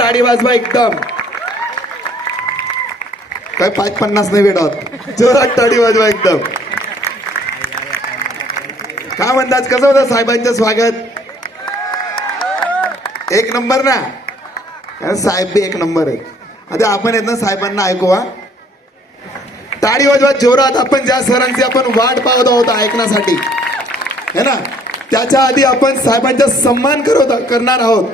टाळी वाजवा एकदम. काय पाच पन्नास नाही भेटत. जोरात टाळी वाजवा एकदम. काय म्हणतात कसं होतं साहेबांचं स्वागत? एक नंबर ना? साहेब बी एक नंबर आहे आता आपण येत ना साहेबांना ऐकू हा? टाळी वाजवा जोरात आपण ज्या सरांची आपण वाट पाहत आहोत ऐकण्यासाठी. है ना? त्याच्या आधी आपण साहेबांचा सन्मान करत करणार आहोत.